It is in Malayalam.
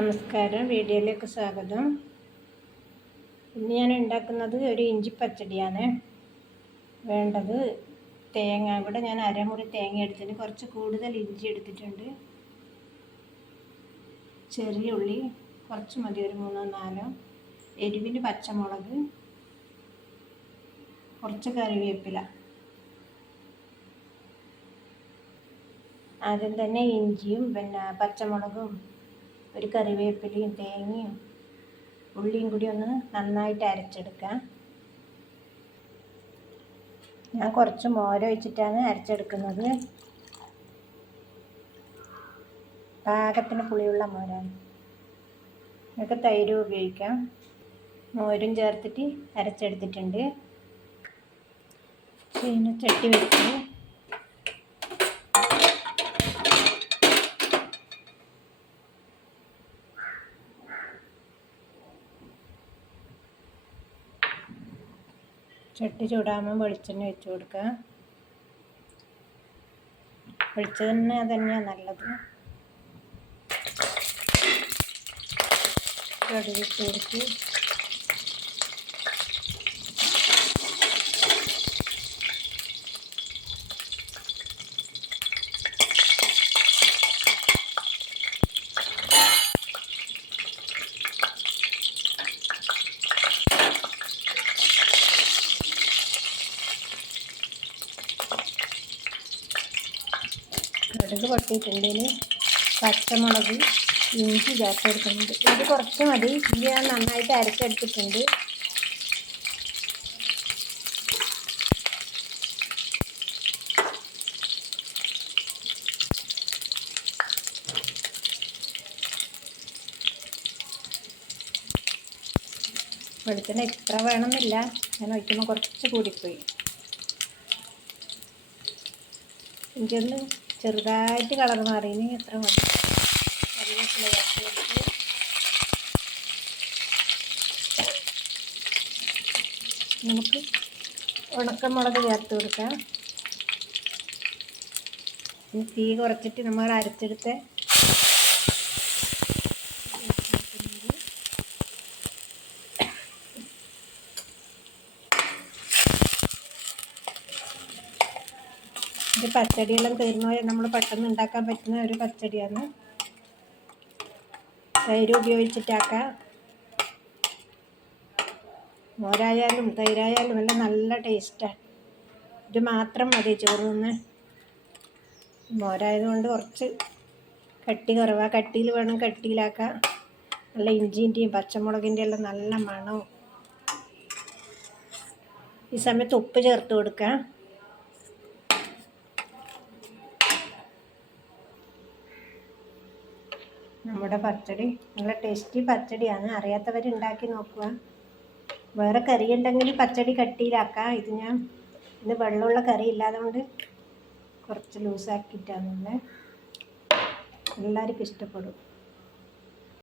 നമസ്കാരം. വീഡിയോയിലേക്ക് സ്വാഗതം. ഇന്ന് ഞാൻ ഉണ്ടാക്കുന്നത് ഒരു ഇഞ്ചി പച്ചടിയാണ്. വേണ്ടത് തേങ്ങ. ഇവിടെ ഞാൻ അരമുറി തേങ്ങ എടുത്തിട്ട് കുറച്ച് കൂടുതൽ ഇഞ്ചി എടുത്തിട്ടുണ്ട്. ചെറിയ ഉള്ളി കുറച്ച് മതി. ഒരു മൂന്നോ നാലോ. എരിവിന് പച്ചമുളക് കുറച്ച് കറിവേപ്പില. ആദ്യം തന്നെ ഇഞ്ചിയും പിന്നെ പച്ചമുളകും ഒരു കറിവേപ്പിലയും തേങ്ങയും ഉള്ളിയും കൂടി ഒന്ന് നന്നായിട്ട് അരച്ചെടുക്കാം. ഞാൻ കുറച്ച് മോര ഒഴിച്ചിട്ടാണ് അരച്ചെടുക്കുന്നത്. പാകത്തിന് പുളിയുള്ള മോരാണ് നിങ്ങൾക്ക് തൈര് ഉപയോഗിക്കാം. മോരും ചേർത്തിട്ട് അരച്ചെടുത്തിട്ടുണ്ട്. പിന്നെ ചട്ടി വെച്ച് ചട്ടി ചൂടാകുമ്പോൾ വെളിച്ചെണ്ണ വെച്ച് കൊടുക്കുക. വെളിച്ചെണ്ണ തന്നെയാണ് നല്ലത്. കടുകിട്ട് കൊടുത്ത് കടുക് പൊട്ടിയിട്ടുണ്ടെങ്കിൽ പച്ചമുളക് ഇഞ്ചി ചേർത്ത് കൊടുക്കുന്നുണ്ട്. ഇത് കുറച്ച് മതി. ഇഞ്ചി ഞാൻ നന്നായിട്ട് അരച്ചെടുത്തിട്ടുണ്ട്. വെളിച്ചെണ്ണ ഇത്ര വേണമെന്നില്ല. ഞാൻ ഒഴിക്കുമ്പോൾ കുറച്ച് കൂടിപ്പോയി. ഇഞ്ചി ഒന്ന് ചെറുതായിട്ട് കളർ മാറിയിന്. എത്ര മതി. കറിവേപ്പില ചേർത്ത് നമുക്ക് ഉണക്കമുളക് ചേർത്ത് കൊടുക്കാം. തീ കുറച്ചിട്ട് നമ്മൾ അരച്ചെടുത്ത ഇത് പച്ചടിയെല്ലാം തീർന്നു നമ്മൾ പെട്ടെന്ന് ഉണ്ടാക്കാൻ പറ്റുന്ന ഒരു പച്ചടിയാണ്. തൈര് ഉപയോഗിച്ചിട്ടാക്കാം. മോരായാലും തൈരായാലും എല്ലാം നല്ല ടേസ്റ്റാണ് ഇത് മാത്രം മതി ചോറ് നിന്ന് മോരായതുകൊണ്ട് കുറച്ച് കട്ടി കുറവാ. കട്ടിയിൽ വേണം കട്ടിയിലാക്കാം. നല്ല ഇഞ്ചിന്റെയും പച്ചമുളകിന്റെ എല്ലാം നല്ല മണവും. ഈ സമയത്ത് ഉപ്പ് ചേർത്ത് കൊടുക്കാം. നമ്മുടെ പച്ചടി. നല്ല ടേസ്റ്റി പച്ചടിയാണ്. അറിയാത്തവർ ഉണ്ടാക്കി നോക്കുക. വേറെ കറി ഉണ്ടെങ്കിൽ പച്ചടി കട്ടിയിലാക്കാം. ഇത് ഞാൻ ഇന്ന് വെള്ളമുള്ള കറി ഇല്ലാത്തതുകൊണ്ട് കുറച്ച് ലൂസാക്കിയിട്ടാണ് ലൂസാക്കിയിട്ടാണുള്ളത് എല്ലാവർക്കും ഇഷ്ടപ്പെടും.